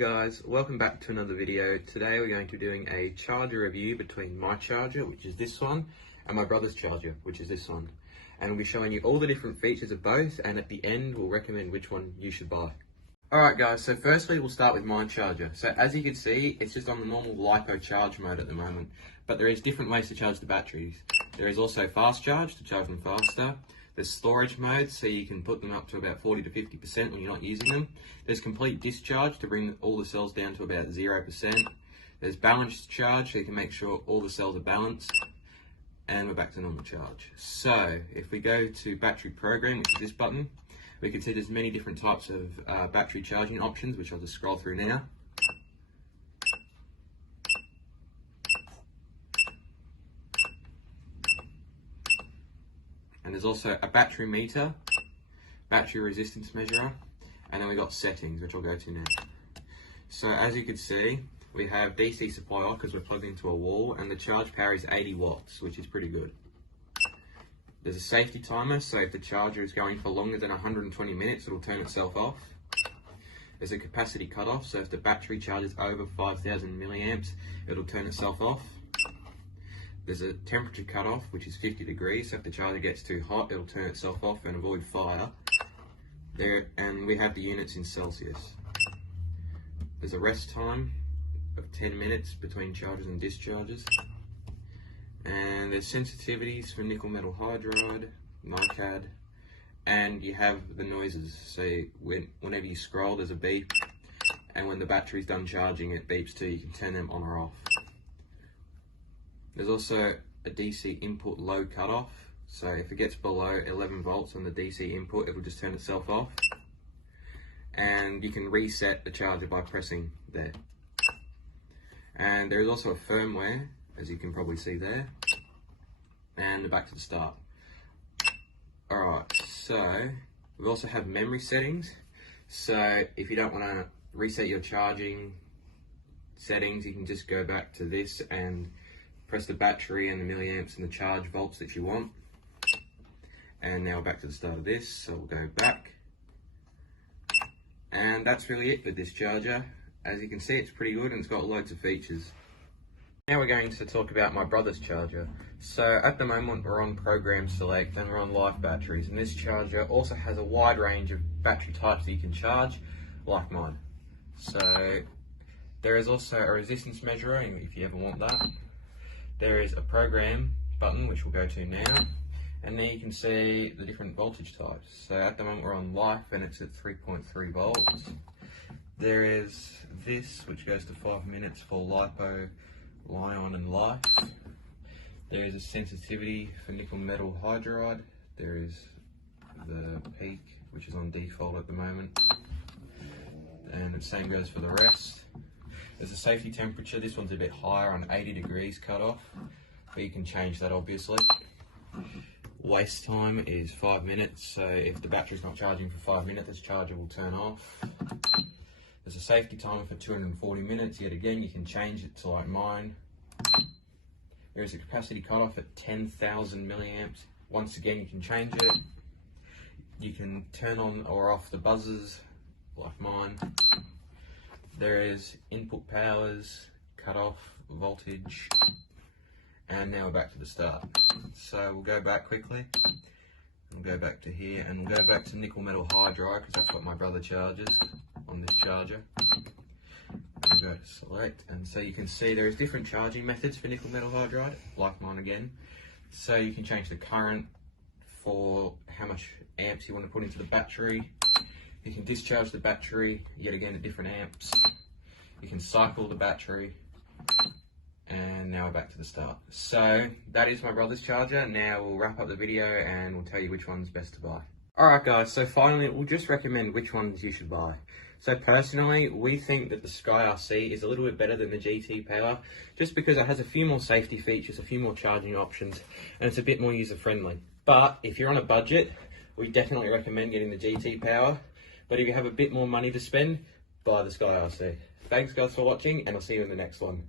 Guys, welcome back to another video. Today we're going to be doing a charger review between my charger, which is this one, and my brother's charger, which is this one. And we'll be showing you all the different features of both, and at the end we'll recommend which one you should buy. Alright guys, so firstly we'll start with my charger. So as you can see, it's just on the normal LiPo charge mode at the moment, but there is different ways to charge the batteries. There is also fast charge to charge them faster. There's storage mode, so you can put them up to about 40 to 50% when you're not using them. There's complete discharge to bring all the cells down to about 0%. There's balanced charge, so you can make sure all the cells are balanced. And we're back to normal charge. So if we go to battery program, which is this button, we can see there's many different types of battery charging options, which I'll just scroll through now. And there's also a battery meter, battery resistance measurer, and then we've got settings, which I'll go to now. So as you can see, we have DC supply off because we're plugged into a wall, and the charge power is 80 watts, which is pretty good. There's a safety timer, so if the charger is going for longer than 120 minutes, it'll turn itself off. There's a capacity cutoff, so if the battery charges over 5,000 milliamps, it'll turn itself off. There's a temperature cutoff, which is 50 degrees, so if the charger gets too hot, it'll turn itself off and avoid fire. And we have the units in Celsius. There's a rest time of 10 minutes between charges and discharges. And there's sensitivities for nickel metal hydride, NiCad, and you have the noises. So whenever you scroll, there's a beep, and when the battery's done charging, it beeps too. You can turn them on or off. There's also a DC input load cutoff, so if it gets below 11 volts on the DC input, it'll just turn itself off. And you can reset the charger by pressing there. And there is also a firmware, as you can probably see there. And back to the start. Alright, so we also have memory settings. So if you don't want to reset your charging settings, you can just go back to this and press the battery and the milliamps and the charge volts that you want. And now back to the start of this, so we'll go back. And that's really it with this charger. As you can see, it's pretty good and it's got loads of features. Now we're going to talk about my brother's charger. So at the moment we're on program select and we're on life batteries, and this charger also has a wide range of battery types that you can charge, like mine. So there is also a resistance measurer if you ever want that. There is a program button, which we'll go to now, and there you can see the different voltage types. So at the moment we're on life and it's at 3.3 volts. There is this, which goes to 5 minutes for LiPo, Li-on and life. There is a sensitivity for nickel metal hydride. There is the peak, which is on default at the moment. And the same goes for the rest. There's a safety temperature. This one's a bit higher on 80 degrees cutoff, but you can change that obviously. Waste time is 5 minutes, so if the battery's not charging for 5 minutes, this charger will turn off. There's a safety timer for 240 minutes. Yet again, you can change it to like mine. There is a capacity cutoff at 10,000 milliamps. Once again, you can change it. You can turn on or off the buzzers, like mine. There is input powers, cutoff, voltage, and now we're back to the start. So we'll go back quickly. We'll go back to here, and we'll go back to nickel metal hydride because that's what my brother charges on this charger. We'll go to select, and so you can see there is different charging methods for nickel metal hydride, like mine again. So you can change the current for how much amps you want to put into the battery. You can discharge the battery, yet again at different amps. You can cycle the battery, and now we're back to the start. So that is my brother's charger. Now we'll wrap up the video and we'll tell you which one's best to buy. Alright guys, so finally we'll just recommend which ones you should buy. So personally, we think that the Sky RC is a little bit better than the GT Power, just because it has a few more safety features, a few more charging options, and it's a bit more user friendly. But if you're on a budget, we definitely recommend getting the GT Power. But if you have a bit more money to spend, buy the Sky RC. Thanks guys for watching, and I'll see you in the next one.